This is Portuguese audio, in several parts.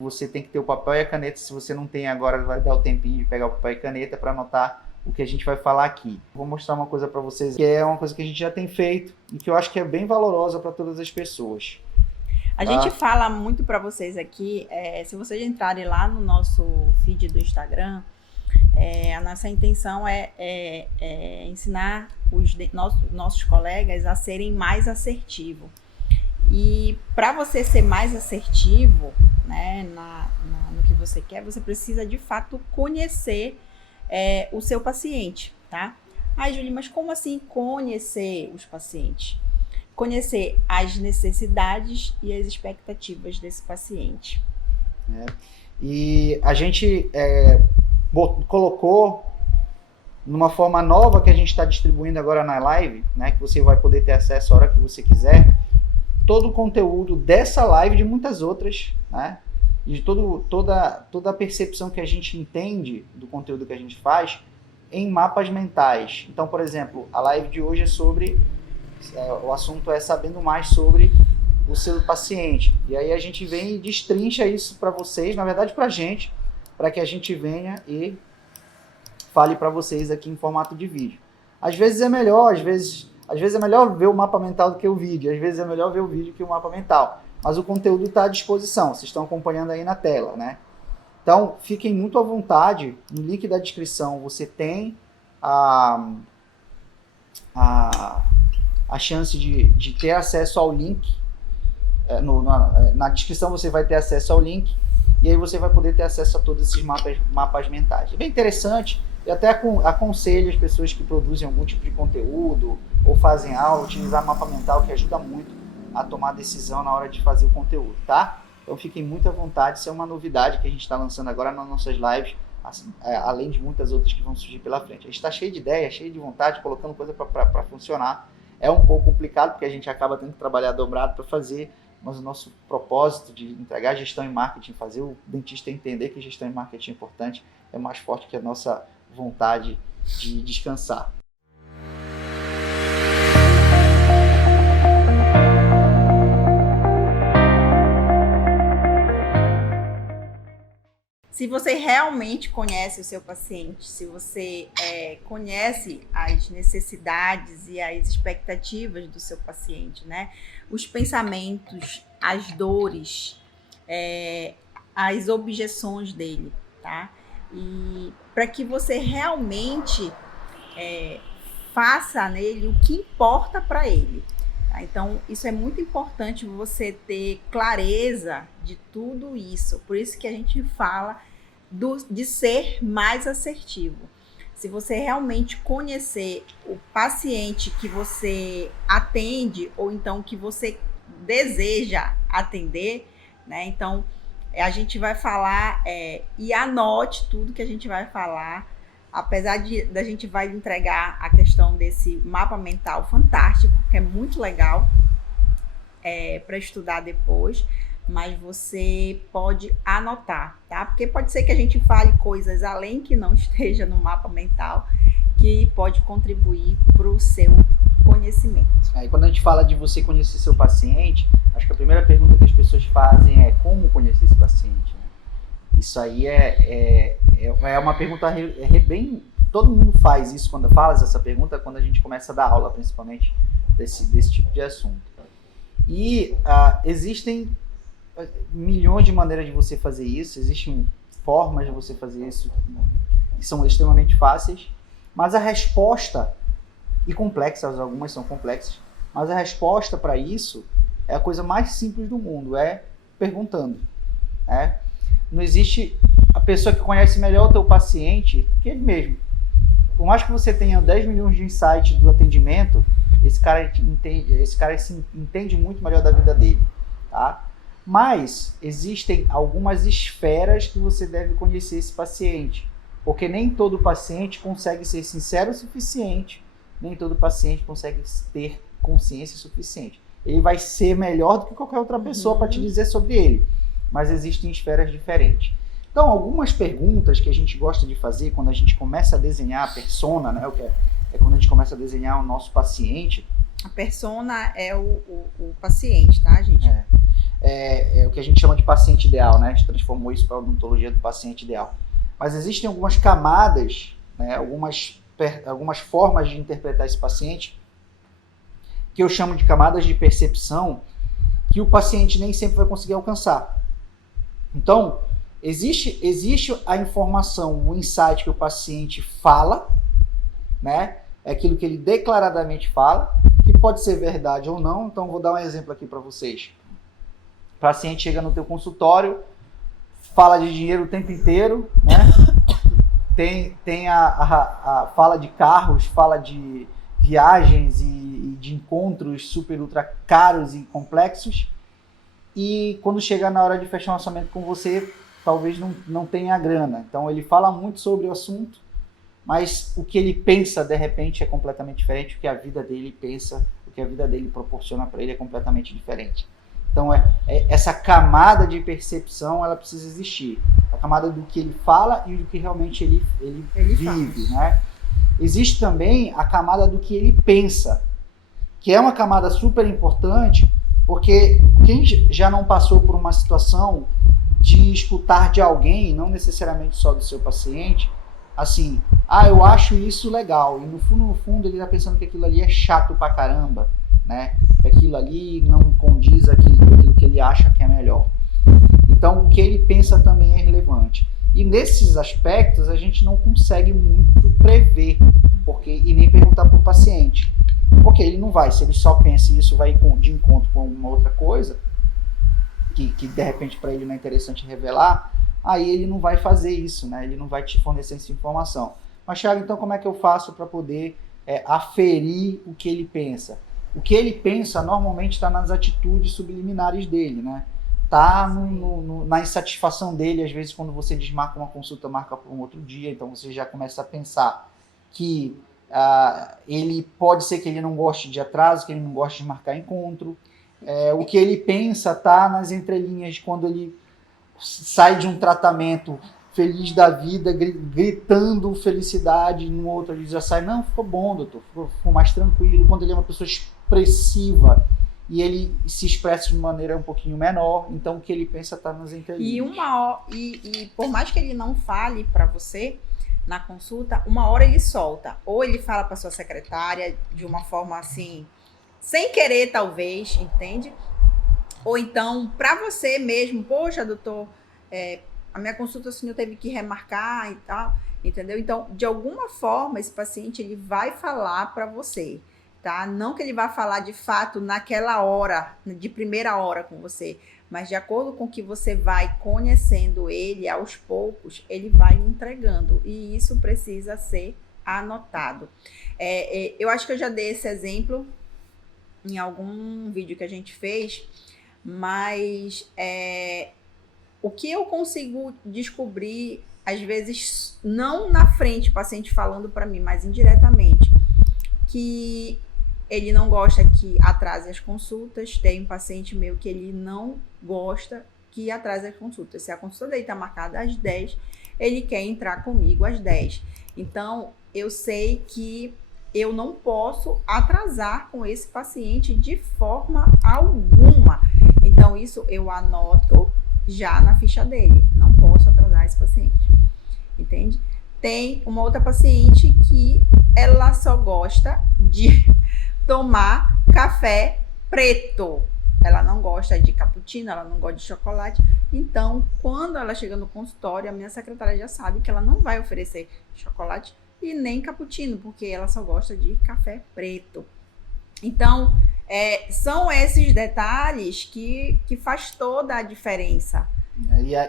Você tem que ter o papel e a caneta. Se você não tem agora, vai dar o tempinho de pegar o papel e caneta para anotar o que a gente vai falar aqui. Vou mostrar uma coisa para vocês, que é uma coisa que a gente já tem feito e que eu acho que é bem valorosa para todas as pessoas. A gente fala muito para vocês aqui, se vocês entrarem lá no nosso feed do Instagram, a nossa intenção é ensinar os nossos colegas a serem mais assertivos. E para você ser mais assertivo, né, no que você quer, você precisa de fato conhecer o seu paciente, tá? Ai, Júlia, mas como assim conhecer os pacientes? Conhecer as necessidades e as expectativas desse paciente. E a gente colocou numa forma nova que a gente está distribuindo agora na live, né, que você vai poder ter acesso a hora que você quiser, todo o conteúdo dessa live e de muitas outras, né, de toda a percepção que a gente entende do conteúdo que a gente faz em mapas mentais. Então, por exemplo, a live de hoje é sobre, o assunto é sabendo mais sobre o seu paciente. E aí a gente vem e destrincha isso para vocês, na verdade para a gente, para que a gente venha e fale para vocês aqui em formato de vídeo. Às vezes é melhor, às vezes é melhor ver o mapa mental do que o vídeo, às vezes é melhor ver o vídeo que o mapa mental. Mas o conteúdo está à disposição, vocês estão acompanhando aí na tela, né? Então, fiquem muito à vontade, no link da descrição você tem a chance de ter acesso ao link, na descrição você vai ter acesso ao link, e aí você vai poder ter acesso a todos esses mapas mentais. É bem interessante, e até aconselho as pessoas que produzem algum tipo de conteúdo, ou fazem aula, utilizar mapa mental, que ajuda muito a tomar decisão na hora de fazer o conteúdo, tá? Então fiquem muito à vontade, isso é uma novidade que a gente está lançando agora nas nossas lives, assim, além de muitas outras que vão surgir pela frente. A gente está cheio de ideias, cheio de vontade, colocando coisa para funcionar. É um pouco complicado, porque a gente acaba tendo que trabalhar dobrado para fazer, mas o nosso propósito de entregar gestão em marketing, fazer o dentista entender que gestão em marketing é importante, é mais forte que a nossa vontade de descansar. Se você realmente conhece o seu paciente, se você conhece as necessidades e as expectativas do seu paciente, né? Os pensamentos, as dores, as objeções dele, tá? E para que você realmente faça nele o que importa para ele. Tá? Então, isso é muito importante, você ter clareza de tudo isso. Por isso que a gente fala de ser mais assertivo. Se você realmente conhecer o paciente que você atende, ou então que você deseja atender, né? Então, a gente vai falar e anote tudo que a gente vai falar. Apesar da gente vai entregar a questão desse mapa mental fantástico, que é muito legal para estudar depois, mas você pode anotar, tá? Porque pode ser que a gente fale coisas além que não esteja no mapa mental, que pode contribuir para o seu conhecimento. E quando a gente fala de você conhecer seu paciente, acho que a primeira pergunta que as pessoas fazem é como conhecer esse paciente, né? Isso aí é uma pergunta bem... Todo mundo faz isso quando fala essa pergunta, quando a gente começa a dar aula, principalmente desse tipo de assunto. E existem milhões de maneiras de você fazer isso, existem formas de você fazer isso que são extremamente fáceis, mas a resposta, e complexas, algumas são complexas, mas a resposta para isso é a coisa mais simples do mundo, é perguntando. Não existe a pessoa que conhece melhor o teu paciente que ele mesmo. Por mais que você tenha 10 milhões de insights do atendimento, esse cara entende muito melhor da vida dele, tá? Mas existem algumas esferas que você deve conhecer esse paciente, porque nem todo paciente consegue ser sincero o suficiente, nem todo paciente consegue ter consciência suficiente. Ele vai ser melhor do que qualquer outra pessoa para te dizer sobre ele, mas existem esferas diferentes. Então, algumas perguntas que a gente gosta de fazer quando a gente começa a desenhar a persona, né, quando a gente começa a desenhar o nosso paciente. A persona é o paciente, tá, gente? o que a gente chama de paciente ideal, né? A gente transformou isso para a odontologia do paciente ideal. Mas existem algumas camadas, né? Algumas formas de interpretar esse paciente, que eu chamo de camadas de percepção, que o paciente nem sempre vai conseguir alcançar. Então, existe a informação, o insight que o paciente fala, né? É aquilo que ele declaradamente fala, que pode ser verdade ou não. Então, vou dar um exemplo aqui para vocês. O paciente chega no teu consultório, fala de dinheiro o tempo inteiro, né? Tem a fala de carros, fala de viagens e de encontros super ultra caros e complexos, e quando chega na hora de fechar um orçamento com você, talvez não tenha grana. Então ele fala muito sobre o assunto, mas o que ele pensa de repente é completamente diferente, o que a vida dele pensa, o que a vida dele proporciona para ele é completamente diferente. Então essa camada de percepção, ela precisa existir, a camada do que ele fala e do que realmente ele vive, né? Existe também a camada do que ele pensa, que é uma camada super importante, porque quem já não passou por uma situação de escutar de alguém, não necessariamente só do seu paciente, assim, eu acho isso legal, e no fundo ele está pensando que aquilo ali é chato pra caramba, né? Que aquilo ali não condiz com aquilo que ele acha que é melhor. Então o que ele pensa também é relevante. E nesses aspectos a gente não consegue muito prever, e nem perguntar para o paciente. Porque ele não vai, se ele só pensa e isso vai de encontro com uma outra coisa, que de repente para ele não é interessante revelar, aí ele não vai fazer isso, né? Ele não vai te fornecer essa informação. Mas, Thiago, então como é que eu faço para poder aferir o que ele pensa? O que ele pensa normalmente está nas atitudes subliminares dele, né? Tá na insatisfação dele, às vezes quando você desmarca uma consulta, marca para um outro dia, então você já começa a pensar que ele pode ser que ele não goste de atraso, que ele não goste de marcar encontro. O que ele pensa tá nas entrelinhas, quando ele sai de um tratamento feliz da vida, gritando felicidade, no outro ele já sai, não, ficou bom, doutor, ficou mais tranquilo. Quando ele é uma pessoa expressiva e ele se expressa de maneira um pouquinho menor, então o que ele pensa está nas entrelinhas. E por mais que ele não fale para você na consulta, uma hora ele solta, ou ele fala para sua secretária de uma forma assim, sem querer talvez, entende? Ou então para você mesmo, poxa, doutor, a minha consulta o senhor teve que remarcar e tal, entendeu? Então, de alguma forma, esse paciente ele vai falar para você, tá? Não que ele vá falar de fato naquela hora, de primeira hora com você, mas de acordo com que você vai conhecendo ele aos poucos, ele vai entregando, e isso precisa ser anotado. Eu acho que eu já dei esse exemplo em algum vídeo que a gente fez, mas o que eu consigo descobrir, às vezes, não na frente, o paciente falando para mim, mas indiretamente, que ele não gosta que atrase as consultas. Tem um paciente meu que ele não gosta que atrase as consultas. Se a consulta dele está marcada às 10, ele quer entrar comigo às 10. Então, eu sei que eu não posso atrasar com esse paciente de forma alguma. Então, isso eu anoto já na ficha dele. Não posso atrasar esse paciente. Entende? Tem uma outra paciente que ela só gosta de tomar café preto. Ela não gosta de cappuccino, ela não gosta de chocolate. Então, quando ela chega no consultório, a minha secretária já sabe que ela não vai oferecer chocolate e nem cappuccino, porque ela só gosta de café preto. Então, são esses detalhes que faz toda a diferença.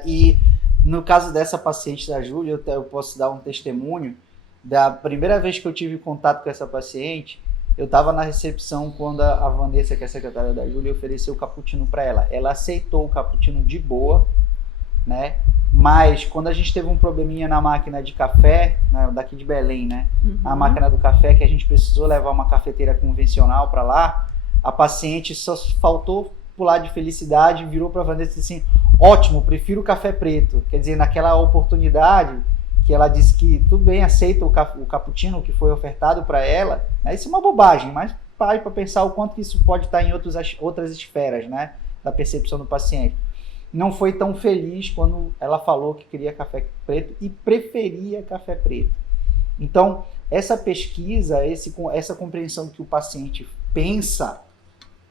E no caso dessa paciente da Júlia, eu posso dar um testemunho. Da primeira vez que eu tive contato com essa paciente, eu estava na recepção quando a Vanessa, que é a secretária da Júlia, ofereceu o cappuccino para ela. Ela aceitou o cappuccino de boa, né? Mas quando a gente teve um probleminha na máquina de café, né, daqui de Belém, né? A máquina do café, que a gente precisou levar uma cafeteira convencional para lá, a paciente só faltou pular de felicidade, virou para a Vanessa e disse assim, ótimo, prefiro o café preto. Quer dizer, naquela oportunidade que ela disse que tudo bem, aceita o cappuccino que foi ofertado para ela, né? Isso é uma bobagem, mas pare para pensar o quanto que isso pode estar em outras esferas, né? da percepção do paciente. Não foi tão feliz quando ela falou que queria café preto e preferia café preto. Então, essa pesquisa, essa compreensão que o paciente pensa,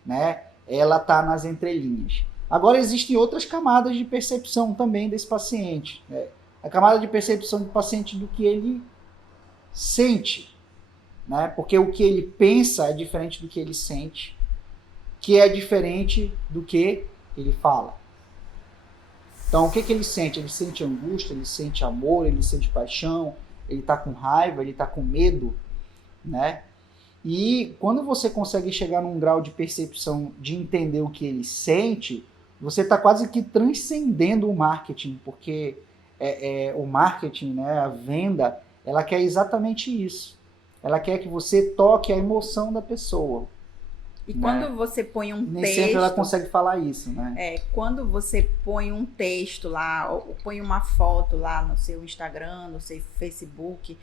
né, ela está nas entrelinhas. Agora, existem outras camadas de percepção também desse paciente. Né? A camada de percepção do paciente do que ele sente. Né? Porque o que ele pensa é diferente do que ele sente, que é diferente do que ele fala. Então, o que ele sente? Ele sente angústia, ele sente amor, ele sente paixão, ele está com raiva, ele está com medo, né? E quando você consegue chegar num grau de percepção de entender o que ele sente, você está quase que transcendendo o marketing, porque o marketing, né, a venda, ela quer exatamente isso. Ela quer que você toque a emoção da pessoa. E quando você põe um Nem texto... sempre ela consegue falar isso, né? Quando você põe um texto lá, ou põe uma foto lá no seu Instagram, no seu Facebook,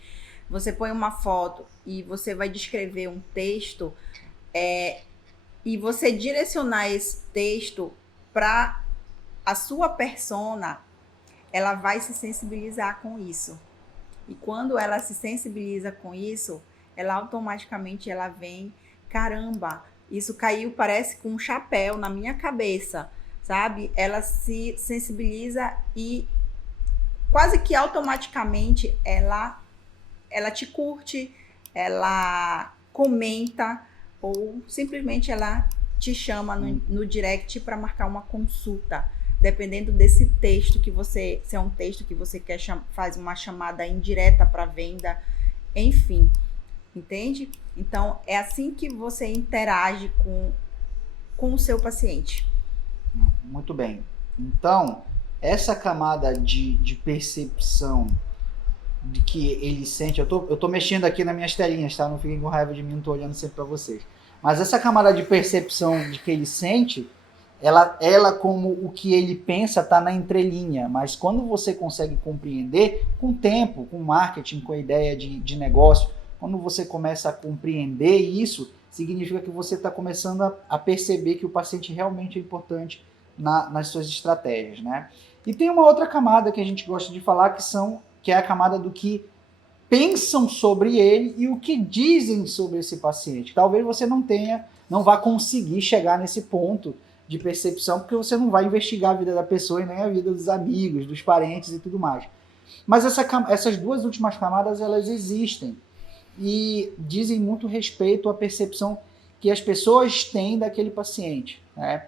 você põe uma foto e você vai descrever um texto, e você direcionar esse texto para a sua persona, ela vai se sensibilizar com isso. E quando ela se sensibiliza com isso, ela automaticamente ela vem, caramba, isso caiu, parece com um chapéu na minha cabeça, sabe? Ela se sensibiliza e quase que automaticamente ela te curte, ela comenta ou simplesmente ela te chama no direct para marcar uma consulta. Dependendo desse texto que você... Se é um texto que você quer faz uma chamada indireta para venda, enfim. Entende? Então, é assim que você interage com o seu paciente. Muito bem. Então, essa camada de percepção de que ele sente... Eu tô mexendo aqui nas minhas telinhas, tá? Não fiquem com raiva de mim, não tô olhando sempre para vocês. Mas essa camada de percepção de que ele sente, ela como o que ele pensa está na entrelinha. Mas quando você consegue compreender, com o tempo, com o marketing, com a ideia de negócio, quando você começa a compreender isso, significa que você está começando a perceber que o paciente realmente é importante nas suas estratégias, né? E tem uma outra camada que a gente gosta de falar, que é a camada do que pensam sobre ele e o que dizem sobre esse paciente. Talvez você não vá conseguir chegar nesse ponto de percepção, porque você não vai investigar a vida da pessoa e nem a vida dos amigos, dos parentes e tudo mais. Mas essas duas últimas camadas, elas existem. E dizem muito respeito à percepção que as pessoas têm daquele paciente, né?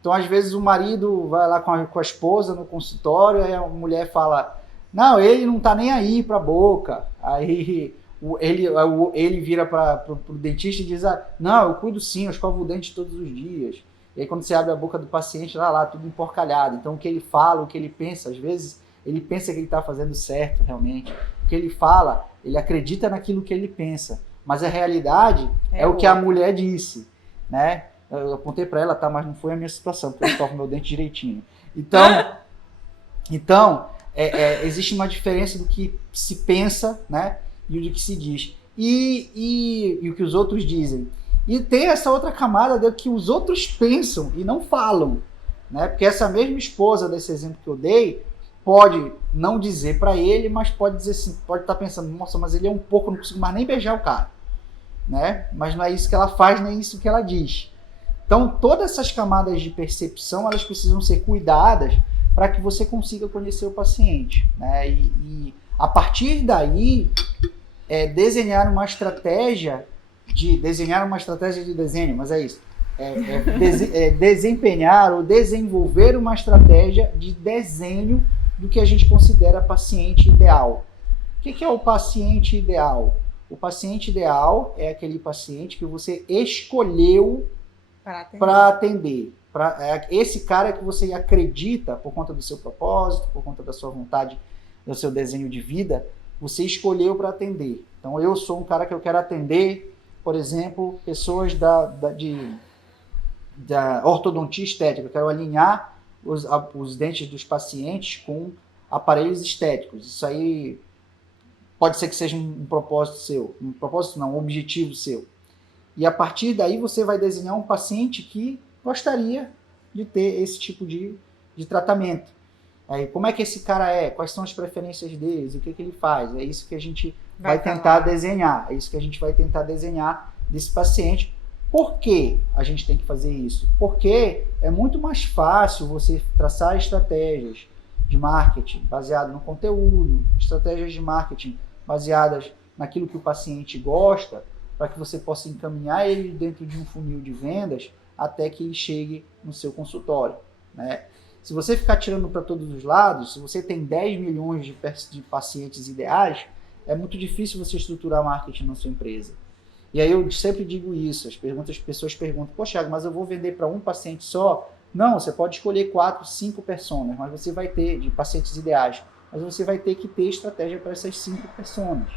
Então, às vezes, o marido vai lá com a esposa no consultório, aí a mulher fala, não, ele não tá nem aí pra boca. Aí ele vira pro dentista e diz, não, eu cuido sim, eu escovo o dente todos os dias. E aí, quando você abre a boca do paciente, lá tudo emporcalhado. Então, o que ele fala, o que ele pensa, às vezes, ele pensa que ele está fazendo certo, realmente. O que ele fala, ele acredita naquilo que ele pensa. Mas a realidade é o que a mulher disse, né? Eu apontei para ela, tá? Mas não foi a minha situação, porque eu escovo meu dente direitinho. Então existe uma diferença do que se pensa, né? E do que se diz. E o que os outros dizem. E tem essa outra camada do que os outros pensam e não falam, né? Porque essa mesma esposa desse exemplo que eu dei pode não dizer para ele, mas pode dizer assim, pode estar pensando, nossa, mas ele é um porco, não consigo mais nem beijar o cara, né? Mas não é isso que ela faz, nem isso que ela diz. Então, todas essas camadas de percepção, elas precisam ser cuidadas para que você consiga conhecer o paciente, né? E a partir daí, desenhar uma estratégia de desenho, mas é isso. Desempenhar ou desenvolver uma estratégia de desenho do que a gente considera paciente ideal. O que é o paciente ideal? O paciente ideal é aquele paciente que você escolheu para atender. Esse cara que você acredita, por conta do seu propósito, por conta da sua vontade, do seu desenho de vida, você escolheu para atender. Então, eu sou um cara que eu quero atender, por exemplo, pessoas da ortodontia estética. Eu quero alinhar os dentes dos pacientes com aparelhos estéticos. Isso aí pode ser que seja um propósito seu. Um propósito não, um objetivo seu. E a partir daí você vai desenhar um paciente que gostaria de ter esse tipo de tratamento. Aí, como é que esse cara é? Quais são as preferências deles? O que ele faz? É isso que a gente vai tentar desenhar. É isso que a gente vai tentar desenhar desse paciente. Por que a gente tem que fazer isso? Porque é muito mais fácil você traçar estratégias de marketing baseado no conteúdo, estratégias de marketing baseadas naquilo que o paciente gosta, para que você possa encaminhar ele dentro de um funil de vendas até que ele chegue no seu consultório, né? Se você ficar tirando para todos os lados, se você tem 10 milhões de pacientes ideais, é muito difícil você estruturar marketing na sua empresa. E aí eu sempre digo isso, as pessoas perguntam, poxa, Thiago, mas eu vou vender para um paciente só? Não, você pode escolher 4, 5 personas, mas você vai ter, de pacientes ideais, mas você vai ter que ter estratégia para essas 5 personas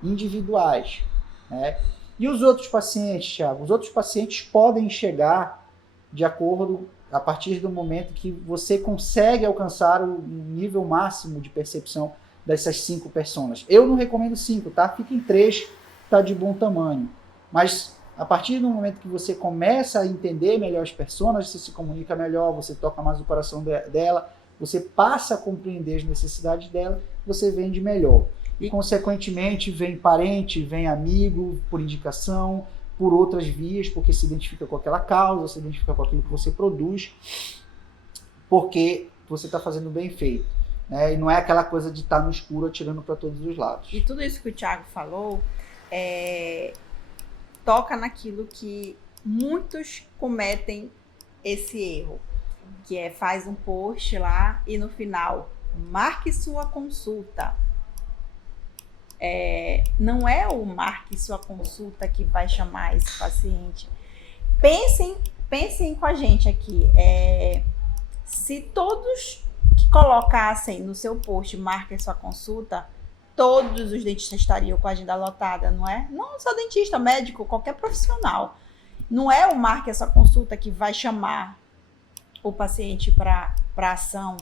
individuais, né? E os outros pacientes, Thiago? Os outros pacientes podem chegar de acordo, a partir do momento que você consegue alcançar o nível máximo de percepção dessas 5 personas. Eu não recomendo 5, tá? Fica em 3, tá de bom tamanho. Mas a partir do momento que você começa a entender melhor as personas, você se comunica melhor, você toca mais o coração dela, você passa a compreender as necessidades dela, você vende melhor. E, consequentemente, vem parente, vem amigo, por indicação, por outras vias, porque se identifica com aquela causa, se identifica com aquilo que você produz, porque você está fazendo bem feito, né? E não é aquela coisa de estar no escuro atirando para todos os lados. E tudo isso que o Thiago falou toca naquilo que muitos cometem esse erro, que é faz um post lá e no final, marque sua consulta. Não é o marque sua consulta que vai chamar esse paciente. Pensem com a gente aqui. Se todos que colocassem no seu post marque sua consulta, todos os dentistas estariam com a agenda lotada, não é? Não só dentista, médico, qualquer profissional. Não é o marque essa consulta que vai chamar o paciente para ação.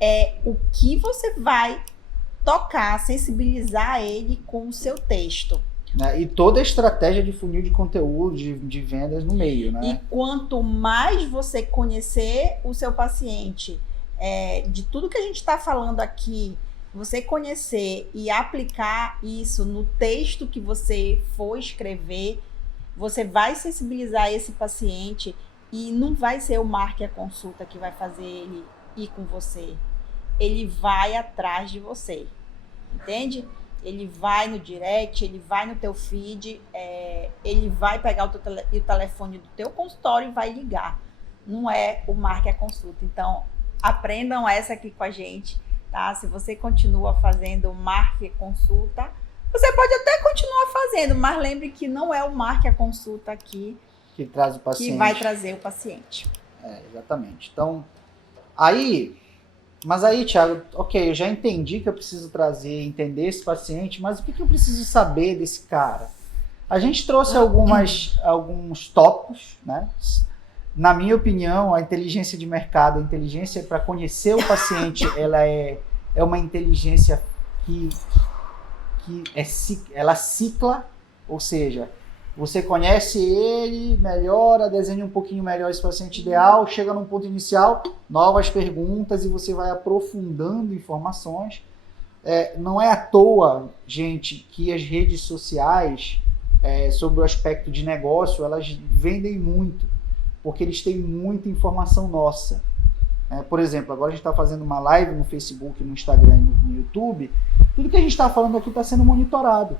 É o que você vai tocar, sensibilizar ele com o seu texto. E toda a estratégia de funil de conteúdo, de vendas no meio, né? E quanto mais você conhecer o seu paciente, de tudo que a gente está falando aqui, você conhecer e aplicar isso no texto que você for escrever, você vai sensibilizar esse paciente e não vai ser o marque a consulta que vai fazer ele ir com você. Ele vai atrás de você, entende? Ele vai no direct, ele vai no teu feed, ele vai pegar o telefone do teu consultório e vai ligar. Não é o marque a consulta. Então, aprendam essa aqui com a gente, tá? Se você continua fazendo marque a consulta, você pode até continuar fazendo, mas lembre que não é o marque a consulta aqui que traz o paciente, que vai trazer o paciente. Exatamente. Então, Mas aí, Thiago, ok, eu já entendi que eu preciso entender esse paciente, mas o que eu preciso saber desse cara? A gente trouxe alguns tópicos, né? Na minha opinião, a inteligência de mercado, a inteligência para conhecer o paciente, ela é uma inteligência que ela cicla, ou seja, você conhece ele, melhora, desenha um pouquinho melhor esse paciente ideal, chega num ponto inicial, novas perguntas e você vai aprofundando informações. Não é à toa, gente, que as redes sociais, sobre o aspecto de negócio, elas vendem muito, porque eles têm muita informação nossa. Por exemplo, agora a gente está fazendo uma live no Facebook, no Instagram e no YouTube, tudo que a gente está falando aqui está sendo monitorado,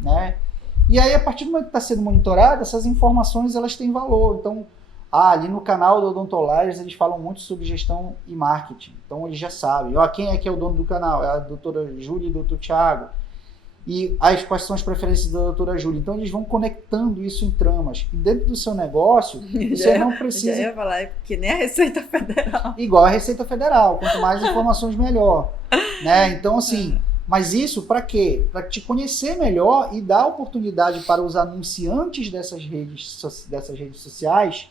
né? E aí, a partir do momento que está sendo monitorado, essas informações elas têm valor. Então, ali no canal do Odontolages, eles falam muito sobre gestão e marketing. Então, eles já sabem. Quem é que é o dono do canal? É a doutora Júlia e o doutor Thiago. E quais são as preferências da doutora Júlia? Então, eles vão conectando isso em tramas. E dentro do seu negócio, você não precisa... Já ia falar que nem a Receita Federal. Igual a Receita Federal. Quanto mais informações, melhor. Né? Então, assim... Mas isso para quê? Para te conhecer melhor e dar oportunidade para os anunciantes dessas redes sociais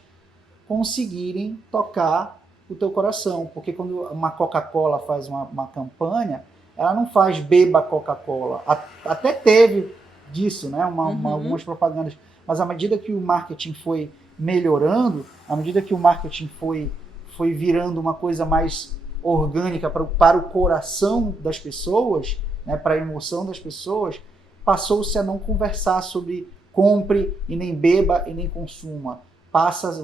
conseguirem tocar o teu coração. Porque quando uma Coca-Cola faz uma campanha, ela não faz beba Coca-Cola. Até teve disso, né? Algumas propagandas. Mas à medida que o marketing foi melhorando, à medida que o marketing foi virando uma coisa mais orgânica para o coração das pessoas, né, para a emoção das pessoas, passou-se a não conversar sobre compre e nem beba e nem consuma.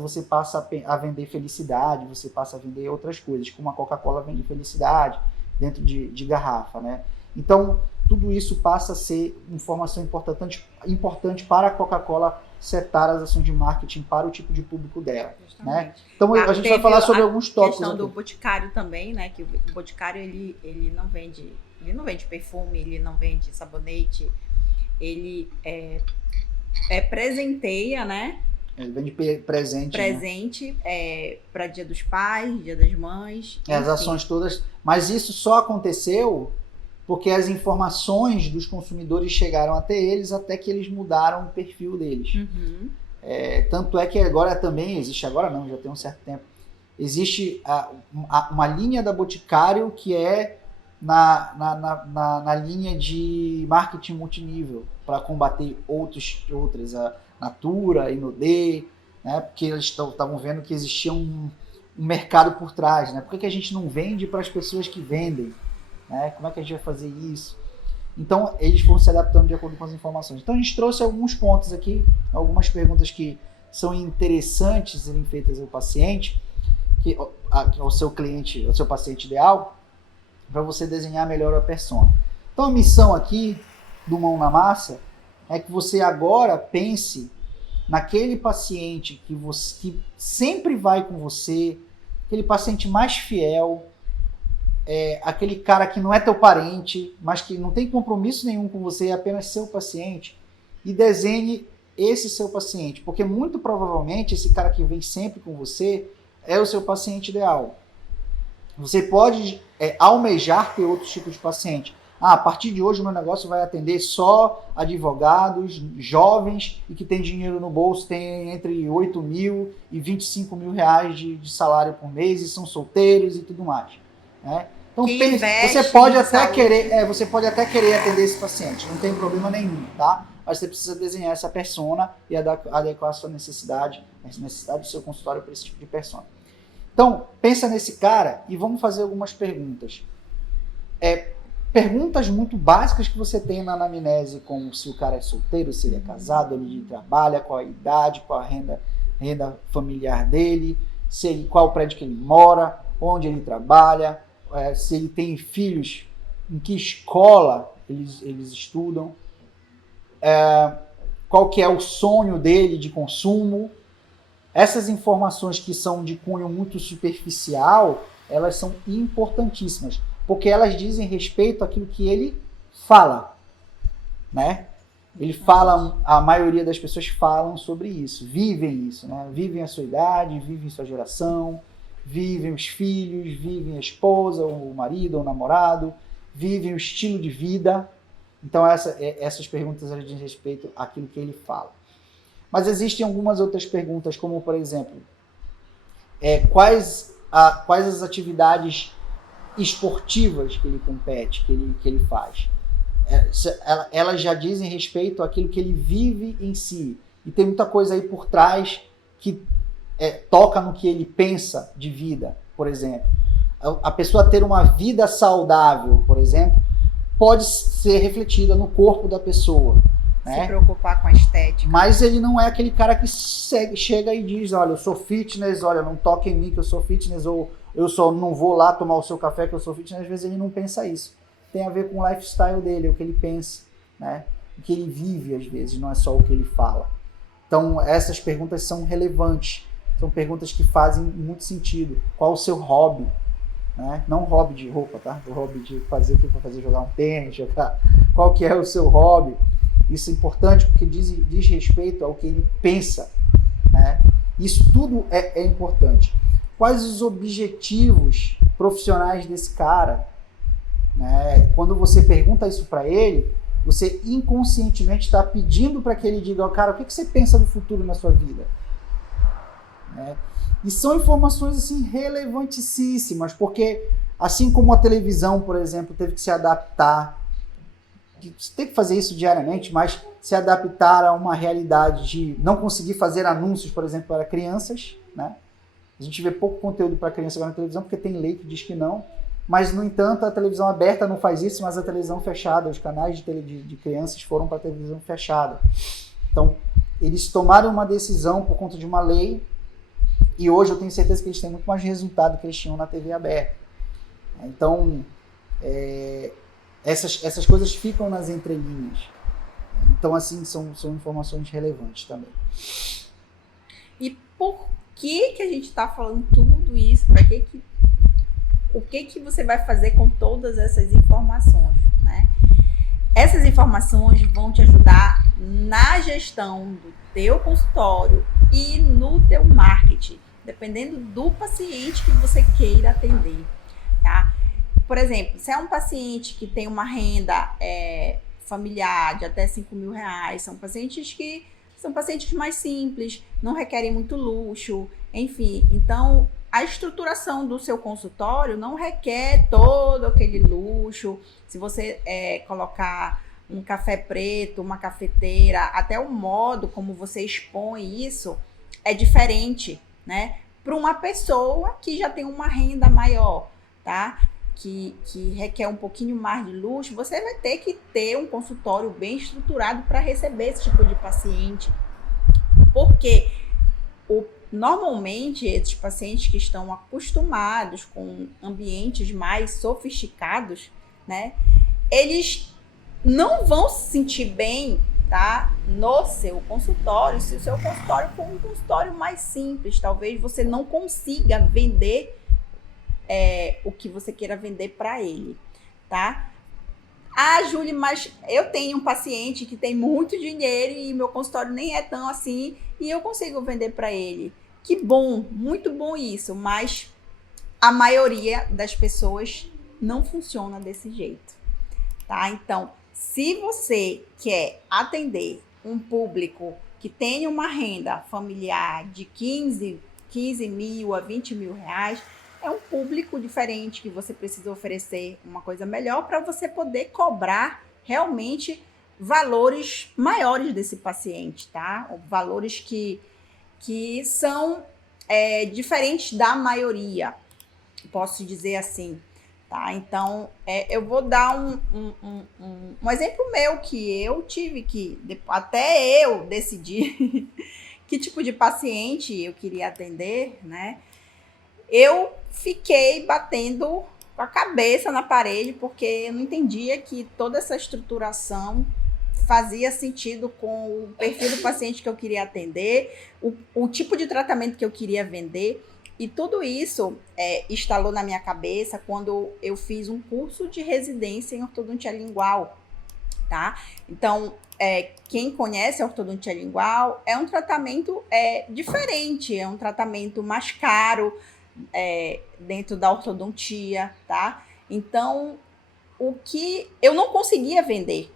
Você passa a vender felicidade, você passa a vender outras coisas, como a Coca-Cola vende felicidade dentro de garrafa, né? Então, tudo isso passa a ser informação importante para a Coca-Cola setar as ações de marketing para o tipo de público dela, né? Então, a gente vai falar sobre alguns tópicos. A questão do aqui. Boticário também, né? Que o Boticário, ele não vende perfume, ele não vende sabonete, ele presenteia, né? Ele vende presente, né? Para Dia dos Pais, Dia das Mães. As ações todas. Mas isso só aconteceu porque as informações dos consumidores chegaram até eles, até que eles mudaram o perfil deles. Uhum. Tanto é que agora também existe, agora não, já tem um certo tempo, existe uma linha da Boticário que é na linha de marketing multinível, para combater outras, a Natura, Inodê, né? Porque eles estavam vendo que existia um mercado por trás, né? Por que a gente não vende para as pessoas que vendem? Né? Como é que a gente vai fazer isso? Então, eles foram se adaptando de acordo com as informações. Então, a gente trouxe alguns pontos aqui, algumas perguntas que são interessantes serem feitas ao paciente, ao seu cliente, ao seu paciente ideal, para você desenhar melhor a persona. Então, a missão aqui do Mão na Massa é que você agora pense naquele paciente que sempre vai com você, aquele paciente mais fiel, aquele cara que não é teu parente, mas que não tem compromisso nenhum com você, é apenas seu paciente, e desenhe esse seu paciente, porque muito provavelmente esse cara que vem sempre com você é o seu paciente ideal. Você pode almejar ter outros tipos de paciente. A partir de hoje o meu negócio vai atender só advogados jovens e que tem dinheiro no bolso, tem entre 8 mil e 25 mil reais de salário por mês e são solteiros e tudo mais, né? Então você pode até querer atender esse paciente, não tem problema nenhum, tá? Mas você precisa desenhar essa persona e adequar a sua necessidade do seu consultório para esse tipo de persona. Então, pensa nesse cara e vamos fazer algumas perguntas. Perguntas muito básicas que você tem na anamnese, como se o cara é solteiro, se ele é casado, onde ele trabalha, qual a idade, qual a renda familiar dele, qual o prédio que ele mora, onde ele trabalha, se ele tem filhos, em que escola eles estudam, qual que é o sonho dele de consumo. Essas informações que são de cunho muito superficial, elas são importantíssimas, porque elas dizem respeito àquilo que ele fala, né? Ele fala, a maioria das pessoas falam sobre isso, vivem isso, né? Vivem a sua idade, vivem sua geração, vivem os filhos, vivem a esposa, o marido, ou o namorado, vivem o estilo de vida. Então essas perguntas elas dizem respeito àquilo que ele fala. Mas existem algumas outras perguntas, como por exemplo, quais as atividades esportivas que ele compete, que ele faz. Elas já dizem respeito àquilo que ele vive em si. E tem muita coisa aí por trás que toca no que ele pensa de vida, por exemplo. A pessoa ter uma vida saudável, por exemplo, pode ser refletida no corpo da pessoa. Se preocupar com a estética. Mas ele não é aquele cara que chega e diz, olha, eu sou fitness, olha, não toque em mim que eu sou fitness, ou eu só não vou lá tomar o seu café que eu sou fitness. Às vezes ele não pensa isso. Tem a ver com o lifestyle dele, o que ele pensa, né? O que ele vive às vezes, não é só o que ele fala. Então essas perguntas são relevantes, são perguntas que fazem muito sentido. Qual o seu hobby? Né? Não hobby de roupa, tá? O hobby de fazer o que para fazer, jogar um tênis, qual que é o seu hobby? Isso é importante porque diz respeito ao que ele pensa, né? Isso tudo é importante. Quais os objetivos profissionais desse cara? Né? Quando você pergunta isso para ele, você inconscientemente está pedindo para que ele diga, cara, o que você pensa do futuro na sua vida? Né? E são informações assim, relevantíssimas, porque assim como a televisão, por exemplo, teve que se adaptar você tem que fazer isso diariamente, mas se adaptar a uma realidade de não conseguir fazer anúncios, por exemplo, para crianças, né? A gente vê pouco conteúdo para criança agora na televisão, porque tem lei que diz que não, mas, no entanto, a televisão aberta não faz isso, mas a televisão fechada, os canais de crianças foram para a televisão fechada. Então, eles tomaram uma decisão por conta de uma lei, e hoje eu tenho certeza que eles têm muito mais resultado que eles tinham na TV aberta. Então, essas coisas ficam nas entrelinhas. Então, assim, são informações relevantes também. E por que a gente está falando tudo isso? O que você vai fazer com todas essas informações, né? Essas informações vão te ajudar na gestão do teu consultório e no teu marketing, dependendo do paciente que você queira atender, tá? Por exemplo, se é um paciente que tem uma renda familiar de até R$5.000, são pacientes mais simples, não requerem muito luxo, enfim. Então, a estruturação do seu consultório não requer todo aquele luxo. Se você colocar um café preto, uma cafeteira, até o modo como você expõe isso é diferente, né? Para uma pessoa que já tem uma renda maior, tá? Que requer um pouquinho mais de luxo, você vai ter que ter um consultório bem estruturado para receber esse tipo de paciente. Porque normalmente esses pacientes que estão acostumados com ambientes mais sofisticados, né, eles não vão se sentir bem, tá, no seu consultório, se o seu consultório for um consultório mais simples. Talvez você não consiga vender o que você queira vender para ele, tá? Ah, Júlia, mas eu tenho um paciente que tem muito dinheiro e meu consultório nem é tão assim e eu consigo vender para ele. Que bom, muito bom isso, mas a maioria das pessoas não funciona desse jeito, tá? Então, se você quer atender um público que tem uma renda familiar de 15 mil a 20 mil reais, é um público diferente que você precisa oferecer uma coisa melhor para você poder cobrar realmente valores maiores desse paciente, tá? Valores que são diferentes da maioria, posso dizer assim, tá? Então, eu vou dar um exemplo meu que eu tive que, até eu decidi que tipo de paciente eu queria atender, né? Eu fiquei batendo com a cabeça na parede porque eu não entendia que toda essa estruturação fazia sentido com o perfil do paciente que eu queria atender, o tipo de tratamento que eu queria vender. E tudo isso instalou na minha cabeça quando eu fiz um curso de residência em ortodontia lingual, tá? Então, quem conhece a ortodontia lingual, é um tratamento diferente, é um tratamento mais caro dentro da ortodontia, tá? Então, o que eu não conseguia vender.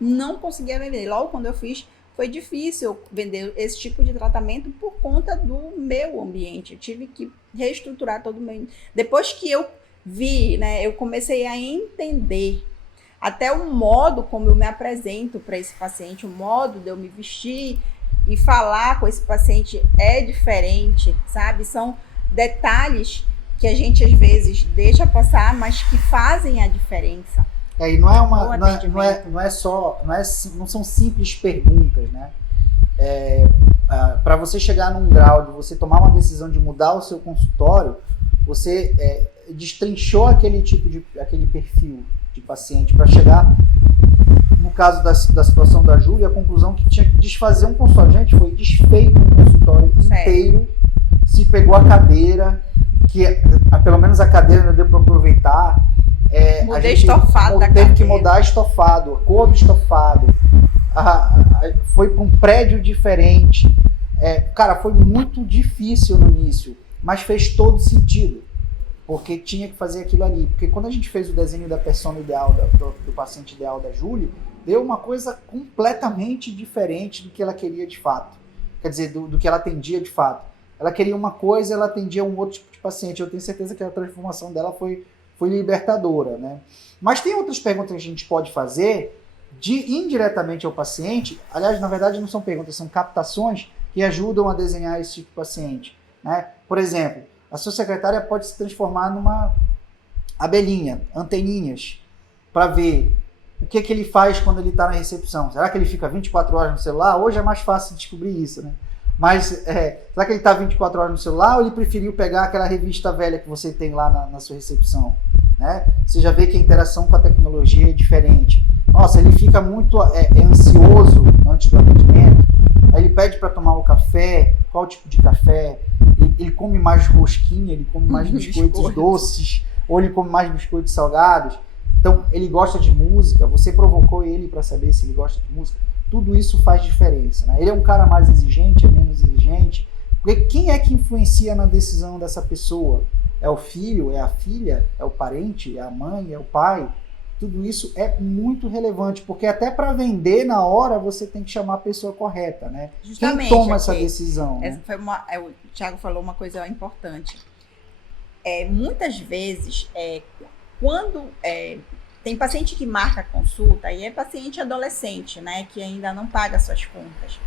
Logo quando eu fiz, foi difícil vender esse tipo de tratamento por conta do meu ambiente. Eu tive que reestruturar todo o meu... Depois que eu vi, né, eu comecei a entender até o modo como eu me apresento para esse paciente, o modo de eu me vestir e falar com esse paciente é diferente, sabe? São detalhes que a gente às vezes deixa passar, mas que fazem a diferença. E não são simples perguntas, né? Para você chegar num grau de você tomar uma decisão de mudar o seu consultório, você destrinchou aquele perfil de paciente para chegar, no caso da situação da Júlia, a conclusão que tinha que desfazer um consultório. Gente, foi desfeito um consultório inteiro, se pegou a cadeira, que pelo menos a cadeira ainda deu para aproveitar. Mudei estofado da cadeira. Teve que mudar estofado, a cor do estofado. Foi para um prédio diferente. Cara, foi muito difícil no início, mas fez todo sentido, porque tinha que fazer aquilo ali. Porque quando a gente fez o desenho da persona ideal, do paciente ideal da Júlia, deu uma coisa completamente diferente do que ela queria de fato. Quer dizer, do que ela atendia de fato. Ela queria uma coisa, ela atendia um outro tipo de paciente. Eu tenho certeza que a transformação dela foi libertadora, né? Mas tem outras perguntas que a gente pode fazer indiretamente ao paciente. Aliás, na verdade não são perguntas, são captações que ajudam a desenhar esse tipo de paciente, né? Por exemplo, a sua secretária pode se transformar numa abelhinha, anteninhas, para ver o que ele faz quando ele está na recepção. Será que ele fica 24 horas no celular? Hoje é mais fácil descobrir isso, né? Mas será que ele está 24 horas no celular ou ele preferiu pegar aquela revista velha que você tem lá na sua recepção? Né? Você já vê que a interação com a tecnologia é diferente. Nossa, ele fica muito ansioso antes do atendimento. Aí ele pede para tomar o café, qual tipo de café? Ele come mais rosquinha, ele come mais biscoitos doces, ou ele come mais biscoitos salgados. Então, ele gosta de música, você provocou ele para saber se ele gosta de música. Tudo isso faz diferença, né? Ele é um cara mais exigente, é menos exigente. Porque quem é que influencia na decisão dessa pessoa? É o filho, é a filha, é o parente, é a mãe, é o pai? Tudo isso é muito relevante, porque até para vender na hora você tem que chamar a pessoa correta, né? Justamente, quem toma essa decisão? Essa foi o Thiago falou uma coisa importante. Muitas vezes, quando tem paciente que marca consulta, e é paciente adolescente, né, que ainda não paga suas contas.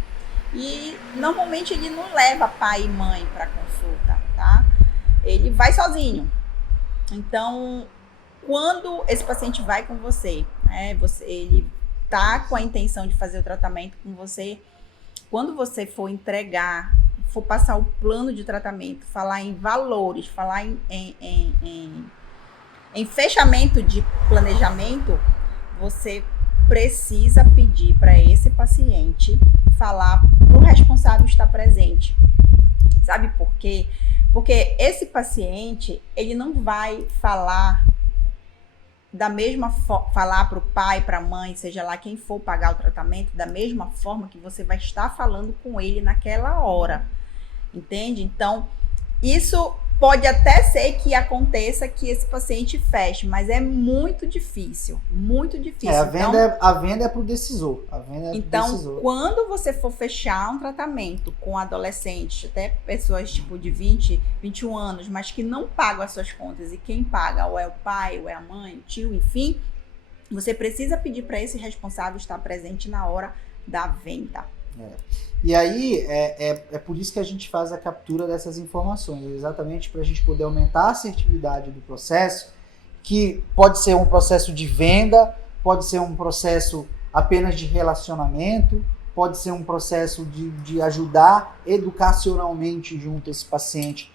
E normalmente ele não leva pai e mãe para consulta, tá? Ele vai sozinho. Então, quando esse paciente vai com você, né, ele tá com a intenção de fazer o tratamento com você, quando você for entregar, for passar o plano de tratamento, falar em valores, falar em fechamento de planejamento, você precisa pedir para esse paciente falar para o responsável estar presente. Sabe por quê? Porque esse paciente, ele não vai falar falar para o pai, para a mãe, seja lá quem for pagar o tratamento, da mesma forma que você vai estar falando com ele naquela hora. Entende? Então, isso pode até ser que aconteça que esse paciente feche, mas é muito difícil, muito difícil. A venda é para o decisor. Então, quando você for fechar um tratamento com adolescentes, até pessoas tipo de 20, 21 anos, mas que não pagam as suas contas, e quem paga ou é o pai, ou é a mãe, o tio, enfim, você precisa pedir para esse responsável estar presente na hora da venda. E aí, é por isso que a gente faz a captura dessas informações, exatamente para a gente poder aumentar a assertividade do processo, que pode ser um processo de venda, pode ser um processo apenas de relacionamento, pode ser um processo de ajudar educacionalmente junto a esse paciente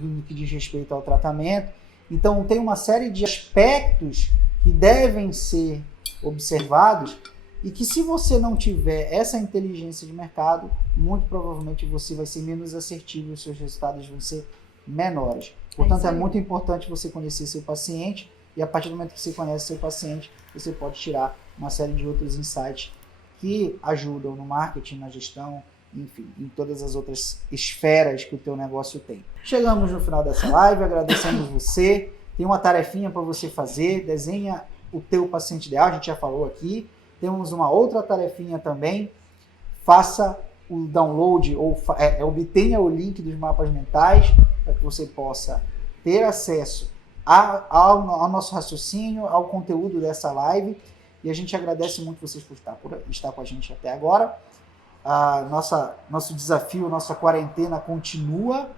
no que diz respeito ao tratamento. Então, tem uma série de aspectos que devem ser observados e que, se você não tiver essa inteligência de mercado, muito provavelmente você vai ser menos assertivo e os seus resultados vão ser menores. Portanto, é muito importante você conhecer seu paciente, e a partir do momento que você conhece seu paciente, você pode tirar uma série de outros insights que ajudam no marketing, na gestão, enfim, em todas as outras esferas que o teu negócio tem. Chegamos no final dessa live, agradecemos você. Tem uma tarefinha para você fazer, desenha o teu paciente ideal, a gente já falou aqui. Temos uma outra tarefinha também, faça o download ou obtenha o link dos mapas mentais para que você possa ter acesso ao nosso raciocínio, ao conteúdo dessa live, e a gente agradece muito vocês por estar com a gente até agora. Nosso desafio, nossa quarentena continua,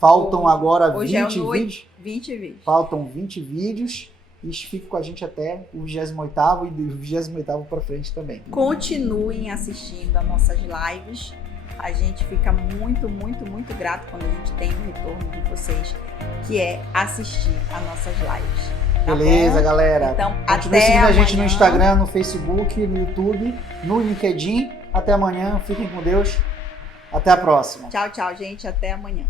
faltam agora 20 vídeos. 20 vídeos. Faltam 20 vídeos. E fique com a gente até o 28º e do 28º para frente também. Continuem assistindo as nossas lives. A gente fica muito, muito, muito grato quando a gente tem o retorno de vocês, que é assistir as nossas lives. Tá Beleza, bom? Galera. Então, continue seguindo a gente no Instagram, no Facebook, no YouTube, no LinkedIn. Até amanhã. Fiquem com Deus. Até a próxima. Tchau, tchau, gente. Até amanhã.